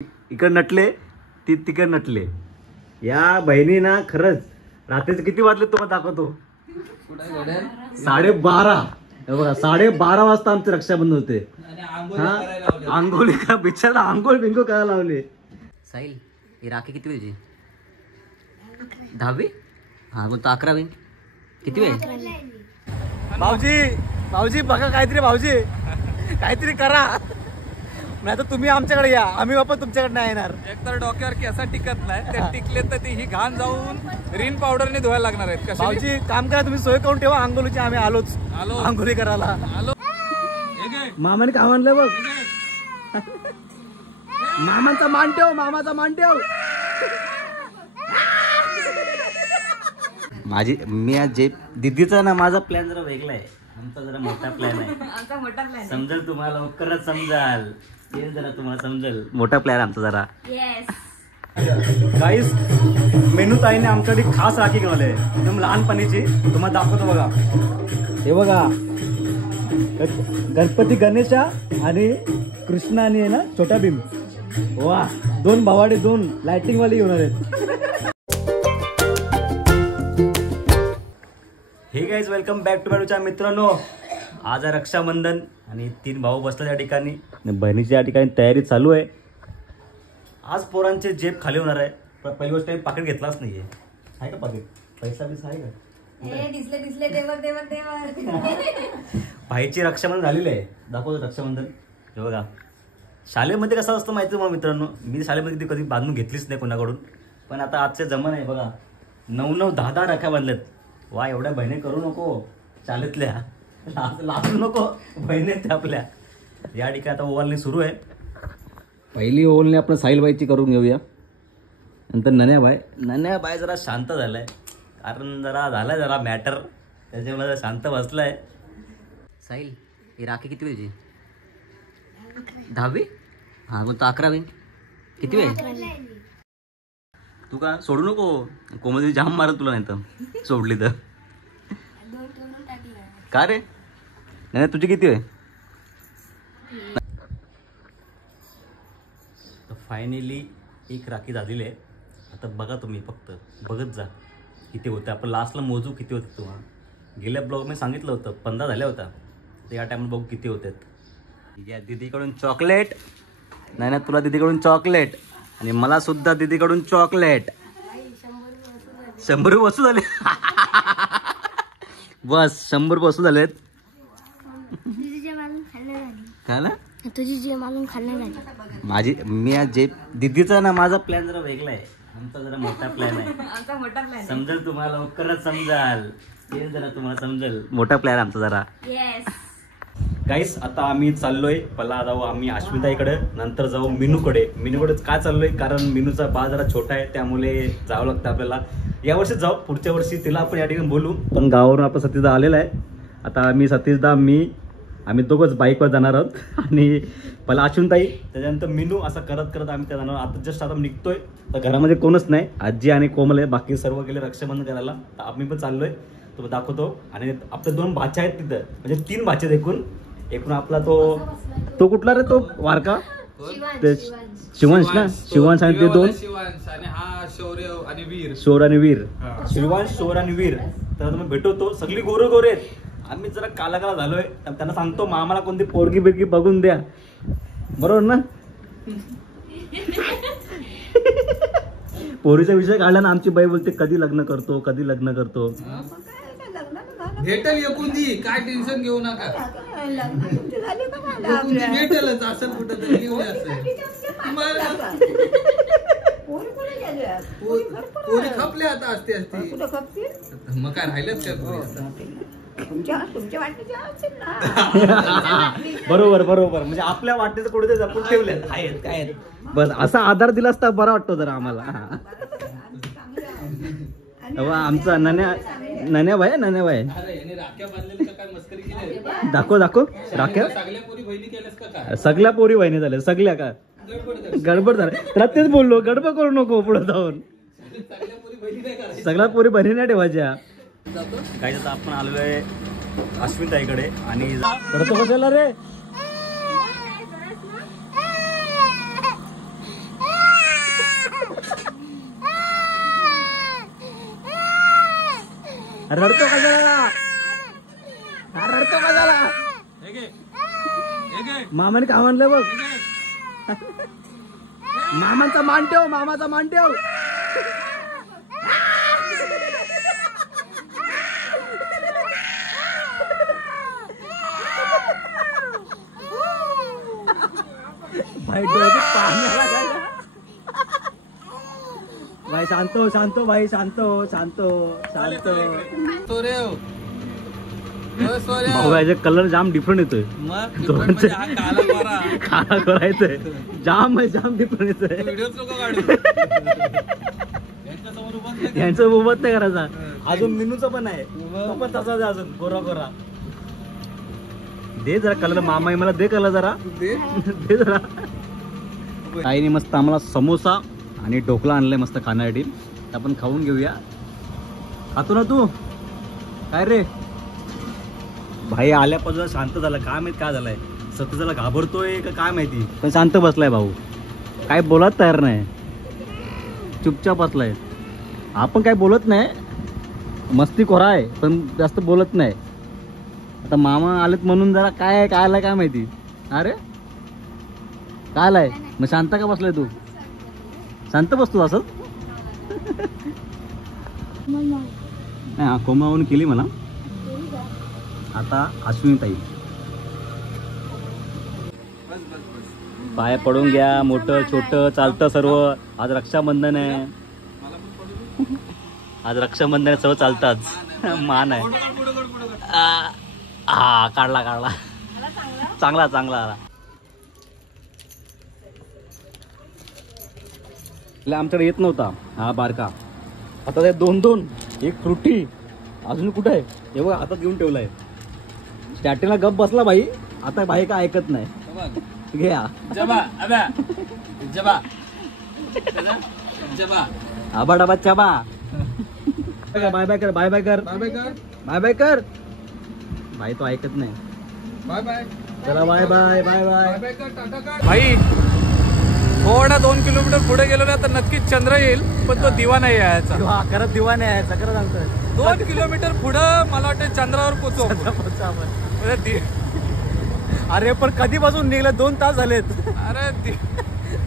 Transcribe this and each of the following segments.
इकडे नटले ती तिकडे नटले. या बहिणी ना खरंच रात्रीचे किती वाजले तुम्हाला दाखवतो. 12:30. बघा 12:30 वाजता आमचे रक्षाबंधन होते. आंघोळी का बिचारा आंघोळ बिंगो करायला लावले. साहिल ही राखी किती तुझी? 10वी? हा मग तो 11वी. किती वेळ? भाऊजी बघा काहीतरी भाऊजी काहीतरी करा. नाही तर तुम्ही आमच्याकडे या, आम्ही बाबा तुमच्याकडे नाही येणार. एकतर डोक्यावर केसा टिकत नाही, ते टिकले तर ती ही घाण जाऊन रिन पावडरने धुवायला लागणार आहेत. भाऊजी काम करा, तुम्ही सोय करून ठेवा आंघोळीची. आम्ही आलो आंघोळी करायला. मामाने काम आणलं बघ. मामाचा मान ठेव, मामाचा मान ठेव. मी आज जे दीदीचा ना माझा प्लॅन जरा वेगळा आहे. आमचा जरा मोठा प्लॅन आहे. समजेल तुम्हाला, खरंच समजाल. ते जरा तुम्हाला समजेल. मोठा प्लॅन आमचा जरा. गाईस मेनू ताईने आमच्याकडे खास राखी घेऊन आले एकदम लहानपणीची. तुम्हाला दाखवतो बघा. हे बघा गणपती गणेशा आणि कृष्णा आणि आहे ना छोटा भीम. वा 2 भावाडे 2 लाइटिंग वाले येणार आहेत. हे गाईज वेलकम बॅक टू मॅडूच्या मित्रांनो. आज आहे रक्षाबंधन आणि 3 भाऊ बसले त्या ठिकाणी. बहिणीच्या या ठिकाणी तयारी चालू आहे. आज पोरांचे जेब खाली होणार आहे. पहिली गोष्ट मी पाकिट घेतलाच नाहीये. आहे का पाकिट? पैसा बिसा आहे का? दिसले देवर. भाईची रक्षाबंधन झालेली आहे. दाखवतो रक्षाबंधन. हे बघा शाळेमध्ये कसं असतं माहिती मग मित्रांनो. मी शाळेमध्ये कधी बांधून घेतलीच नाही कोणाकडून. पण आता आजचे जमाना आहे बघा. 9-9, 10-10 राख्या बांधल्यात. वा एवढ्या बहिणी करू नको चालेतल्या. लाजू नको बहिणी त्या आपल्या. या ठिकाणी आता ओवाळणी सुरू आहे. पहिली ओवाळणी आपण साहिलबाईची करून घेऊया. नंतर नन्याबाई जरा शांत झालाय. कारण जरा मॅटर त्याच्यामुळे जरा शांत बसलाय. साहिल ही राखी किती तुझी? 10वी? हा मग तो 11वी. किती वेळ? तू का सोडू नको. कोमल जाम मारत तुला नाही तर सोडली तर. का रे? नाही तुझी किती आहे? फायनली एक राखी झालेली आहे. आता बघा तुम्ही फक्त बघत जा किती होतं. आपण लास्टला मोजू किती होतं. तुम्हाला गेल्या ब्लॉग मी सांगितलं होतं 15 झाल्या होता. तर या टायमाला बघू किती होतात. या दीदीकडून चॉकलेट. नाही तुला दीदीकडून चॉकलेट आणि मला सुद्धा दीदीकडून चॉकलेट. 100 वसूल झाले. बस 100 वसूल झालेत. काय ना तुझी जे मालूम खाल्लं नाही माझी. मी आज जे दीदीचा ना माझा प्लॅन जरा वेगळा आहे. आमचा जरा मोठा प्लॅन आहे. समजेल तुम्हाला, खरंच समजाल. ते जरा तुम्हाला समजेल. मोठा प्लॅन आमचा जरा. गाईस आता आम्ही चाललोय. पहिला जाऊ आम्ही अश्मिताईकडे, नंतर जाऊ मिनूकडे. काय चाललोय कारण मिनूचा बाळ जरा छोटा आहे त्यामुळे जावं लागतं आपल्याला. यावर्षी जाऊ, पुढच्या वर्षी तिला आपण या ठिकाणी बोलू. पण गावावरून आपण सतीशदा आलेला आहे. आता आम्ही सतीशदा आम्ही दोघंच बाईकवर जाणार आहोत. आणि पहिला अश्विनताई त्याच्यानंतर मिनू असं करत करत आम्ही त्या जाणार. आता जस्ट आता निघतोय. तर घरामध्ये कोणच नाही. आजी आणि कोमल आहे. बाकी सर्व गेले रक्षाबंधन करायला. तर आम्ही पण चाललोय. तो दाखवतो. आणि आपले 2 भाचे आहेत तिथं, म्हणजे 3 भाचे आहेत एकूण आपला तो कुठला रे तो वारका? शिवांश ना. शिवांश आणि ते 2 शौर्य आणि वीर. शिवांश शौर्य आणि वीर. तर तुम्ही भेटवतो. सगळी गोरे आहेत. आम्ही जरा काला झालोय. त्यांना सांगतो मामाला कोणती पोरगी बिरगी बघून द्या. बरोबर ना? पोरीचा विषय काढला ना आमची बाई बोलते कधी लग्न करतो. भेटेल एकूण दी, काय टेन्शन घेऊ नका. भेटेलच असं कुठं तरी पोरी खपले आता असते. मग काय राहिलंच बरोबर. म्हणजे आपल्या वाटेचं कुठे जपून ठेवले आहेत काय. बस असा आधार दिला असता बरा वाटतो जरा आम्हाला. आमचा नन्या भाई. दाखव राख्या. सगळ्या पोरी बहिणी झाल्या. सगळ्या का गडबड झाल्या. त्याला तेच बोललो गडबड करू नको. पुढे जाऊन सगळ्या पोरी बहिणी नाही ठेवायच्या. काही आता आपण आलोय अश्विनताईकडे. आणि कशाला रे रडतो कशाला? रडतो कशाला? मामाने काय म्हणलं बघ. मामाचा मान ठेव, मामाचा मान ठेव. भाई डोळे पाण्याला जायला. भाई शांत हो, शांत हो, भाई शांत हो, शांत हो, शांत हो. भाऊ कलर जाम डिफरंट येतोय. काळा करायचंय जाम डिफरंट येतोय. यांचं उभत नाही करायचा. अजून मिनूचं पण आहे, तो पण तसाच आहे अजून गोरा गोरा. दे जरा कलर, मामा मला दे कलर जरा, दे जरा. ताईने मस्त आम्हाला समोसा आणि ढोकळा आणलाय मस्त खाण्यासाठी. आपण खाऊन घेऊया. खातो ना तू? काय रे भाई आल्यापासून शांत झाला, काय माहित काय झालंय. सतत घाबरतोय का काय माहिती, पण शांत बसलाय भाऊ. काय बोलत तयार नाही, चुपचाप बसलाय. आपण काय बोलत नाही, मस्ती खोरा आहे पण जास्त बोलत नाही. आता मामा आलेत म्हणून जरा काय काय आलाय काय माहिती. अरे काय आलाय मग? शांत का बसलाय तू? शांत बसतो असं. नाही कोमावून केली म्हणा. आता अश्विनी ताई पाय पडून घ्या. मोठं छोटं चालतं सर्व. आज रक्षाबंधन आहे, आज रक्षाबंधन सर्व चालतात. मान आहे. हा काढला काढला, चांगला चांगला आला. आमच्याकडे येत नव्हता हा बारका. आता ते दोन दोन, एक फ्रुटी अजून कुठं आहे हे बघा हातात घेऊन ठेवलाय. स्टार्टिंगला गप बसला भाई, आता भाई काय ऐकत नाही. घ्या आबा डाबा चाबा. बाय बाय कर, बाय बाय कर, बाय बाय कर, बाय बाय कर. भाई तो ऐकत नाही. बाय बाय, चला बाय बाय बाय बाय. भाई थोडा 2 किलोमीटर पुढे गेलो ना तर नक्कीच चंद्र येईल, पण तो दिवा नाही यायचा. करत दिवा नाही यायचा, खरं सांगतोय. 2 किलोमीटर पुढं मला वाटतं चंद्रावर पोचू आपण. अरे पण कधीपासून निघलं? 2 तास झालेत. अरे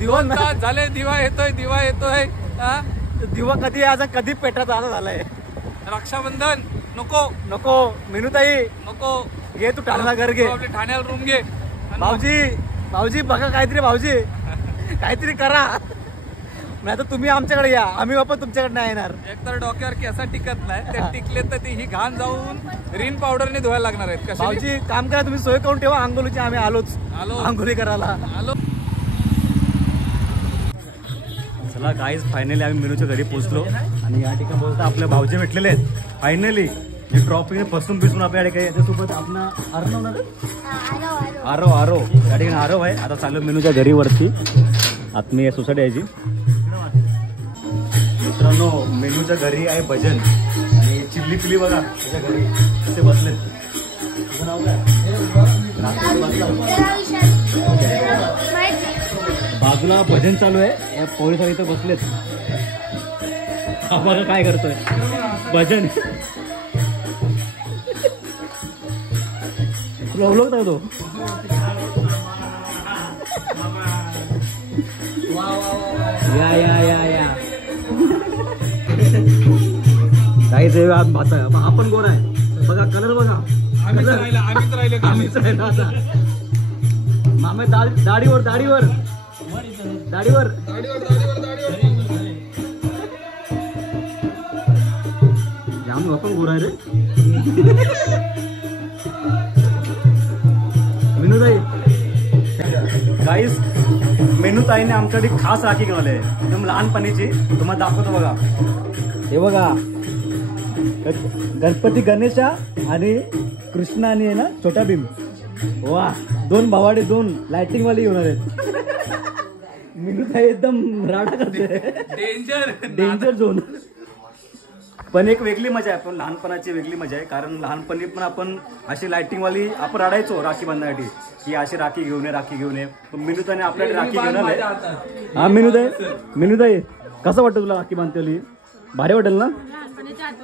2 तास झाले. दिवा येतोय, दिवा येतोय. दिवा कधी यायचा, कधी पेटायचा असं झालंय. रक्षाबंधन नको नको. मिनूताई नको. घे तू ठाण्याला घर घे. आपल्या ठाण्याला रूम घे. भाऊजी भाऊजी बघा काहीतरी, भाऊजी काहीतरी करा. नाही तर तुम्ही आमच्याकडे या, आम्ही बाबा तुमच्याकडे नाही येणार. एकतर डोक्यावर केसा टिकत नाही, ते टिकले तर ती ही घाण जाऊन रिन पावडरने धुवायला लागणार आहेत. कशी भाऊजी काम करा, तुम्ही सोय करून ठेवा आंघोळीची. आम्ही आलोच आंघोळी करायला. आलो. चला गाईज फायनली आम्ही मिनूच्या घरी पोहोचलो आणि या ठिकाणी बोलता आपले भाऊजी भेटलेले आहेत फायनली. जे ट्रॉफिकने फसून बिसून आपल्याकडे काही याच्यासोबत आपण आरव ना आरव आरव या ठिकाणी आरव आहे. आता चालू मिनूच्या घरी वरती आत्मीय सोसायटी यायची. मित्रांनो मेनूच्या घरी आहे भजन आणि चिल्ली पिली बघा त्याच्या घरी कसे बसलेत. तुझं नाव काय? बाजूला भजन चालू आहे, पोलीस इथं बसलेत. बघा काय करतोय भजन. लोक तो या या या या काहीच आपण कोण आहे बघा. कलर बघा. आम्हीच राहिलो आता. मामे दाढीवर दाढीवर दाढीवर जाम आपण गोरा आहे रे. मेनूताई गाईस, मेनूताईने आमच्यासाठी खास राखी घेऊन आहे एकदम लहानपणीची. तुम्हाला दाखवतो बघा. हे बघा गणपती गणेशा आणि कृष्णा आणि आहे ना छोटा भीम. वा 2 भावाडे 2 लाइटिंग वाले येणार आहेत. मेनूताई एकदम राडा करते. Danger zone. पण एक वेगळी मजा आहे, पण लहानपणाची वेगळी मजा आहे. कारण लहानपणी पण आपण अशी लाइटिंग वाली आपण रडायचो राखी बांधण्यासाठी की अशी राखी घेऊन ये राखी घेऊन ये. पण मेनूताईने आपल्याकडे राखी घेऊन आलाय. हा मेनूताई कसं वाटतं तुला राखी बांधतेली? भारी वाटेल ना?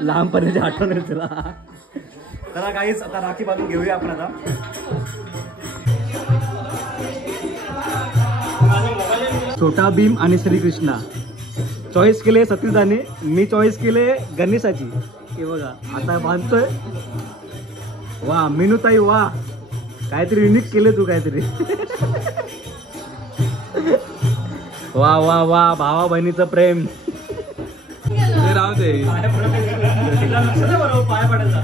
लहानपणाची आठवण आहे तुला. चला काहीच आता राखी बांधून घेऊया आपण आता. छोटा भीम आणि श्रीकृष्णा चॉईस केले सतीदाने, मी चॉईस केले गणेशाची. हे बघा आता बांधतोय. वा मिनूताई वा, काहीतरी युनिक केले तू काहीतरी. वा वा वा, भावा बहिणीचं प्रेम. राहू दे. पाय पडायचा.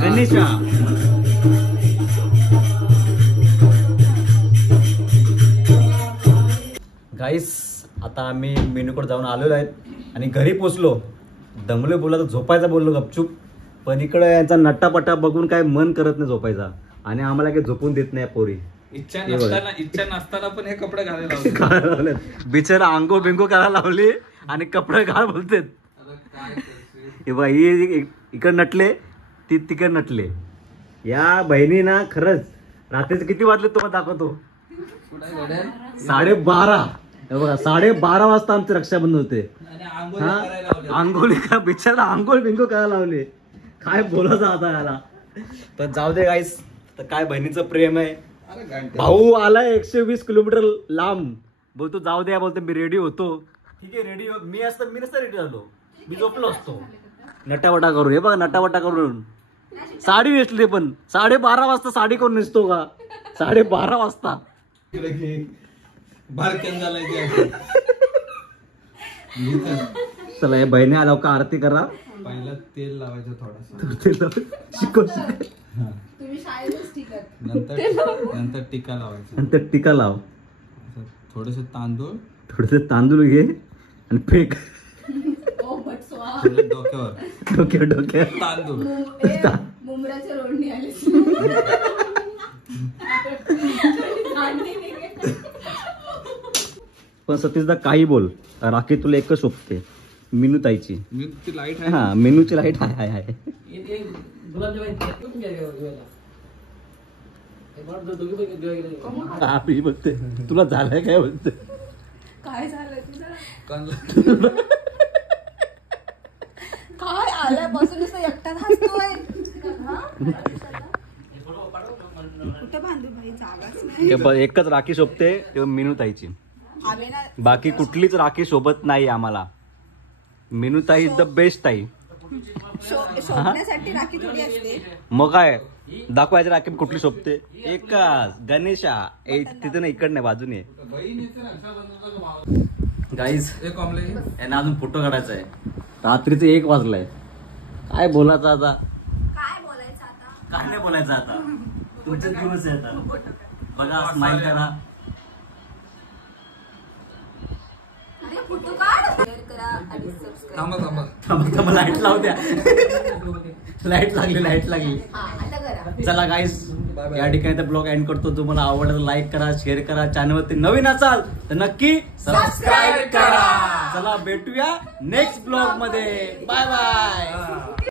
गणेशा गाईस, आता आम्ही मेनूकडे जाऊन आलेलो आहेत आणि घरी पोचलो. दमले बोला तर झोपायचा बोललो गपचूप, पण इकडे यांचा नट्टापट्टा बघून काय मन करत नाही झोपायचा आणि आम्हाला काही झोपून देत नाही पोरी. इच्छा नसताना पण हे कपडे घालायला लावले. बिचारा अंगो बिंगो करायला लावली आणि कपडे घाल बोलतेत. हे बघा, ही इकडे नटले, ती तिकडे नटले. या बहिणी ना खरंच रात्रीचे किती वाजले तुम्हाला दाखवतो. 12:30. हे बघा 12:30 वाजता आमचे रक्षाबंधन होते. आंघोळी का बिचारा आंघोळ बिंगो करायला लावले. काय बोलायचं आता याला. पण जाऊ दे गाईस, तर काय बहिणीचं प्रेम आहे. भाऊ आलाय 120 किलोमीटर लांब, बोलतो जाऊ द्या, बोलतो मी रेडी होतो. ठीक आहे रेडी, मी असतं मी नसतं रेडी झालो, मी झोपलो असतो. नटावटा करून, हे बघा नटावटा करून साडी नेसली, पण 12:30 वाजता साडी कोण नेसतो का? 12:30 वाजता. चला या बहिणी आला का आरती करा. पहिला तेल लावायचं थोडंसं, शिकव नंतर टिका लावायचं, नंतर टिका लाव. थोडेसे तांदूळ घे आणि फेक डोक्यावर तांदूळ. मुंबराच्या रोडनी आले. पण सतीशदा काही बोल, राखी तुला एकच शोभते, मिनू ताईची. लाईट हा मेनूची लाईट आहे. आपली बघते तुला झालंय काय बोलते. काय झालं काय आल्यापासून एकटाच हसतोय. कुठे बांधू भाई, जागाच नाही. एकच राखी शोभते तेव्हा मिनू ताईची, बाकी कुठलीच राखी शोभत नाही आम्हाला. मिनू ताई इज द बेस्ट ताई. शोधण्यासाठी राखी थोडी असते. मग काय दाखवायची राखी कुठली शोभते. एकच गणेशा तिथे ना, इकड नाही बाजूने. गाईज यांना अजून फोटो काढायचा आहे. रात्रीचे 1 वाजलाय. काय बोलायचं आता, काय नाही बोलायचं आता. तुमचे दिवस आहे आता. बघा स्माइल करा. थांबा लाईट लावू द्या. लाईट लागली. चला गाईस, या ठिकाणी ब्लॉग एंड करतो. तुम्हाला आवडलं तर लाईक करा, शेअर करा. चॅनलवरती नवीन असाल तर नक्की सबस्क्राईब करा. चला भेटूया नेक्स्ट ब्लॉग मध्ये. Bye bye.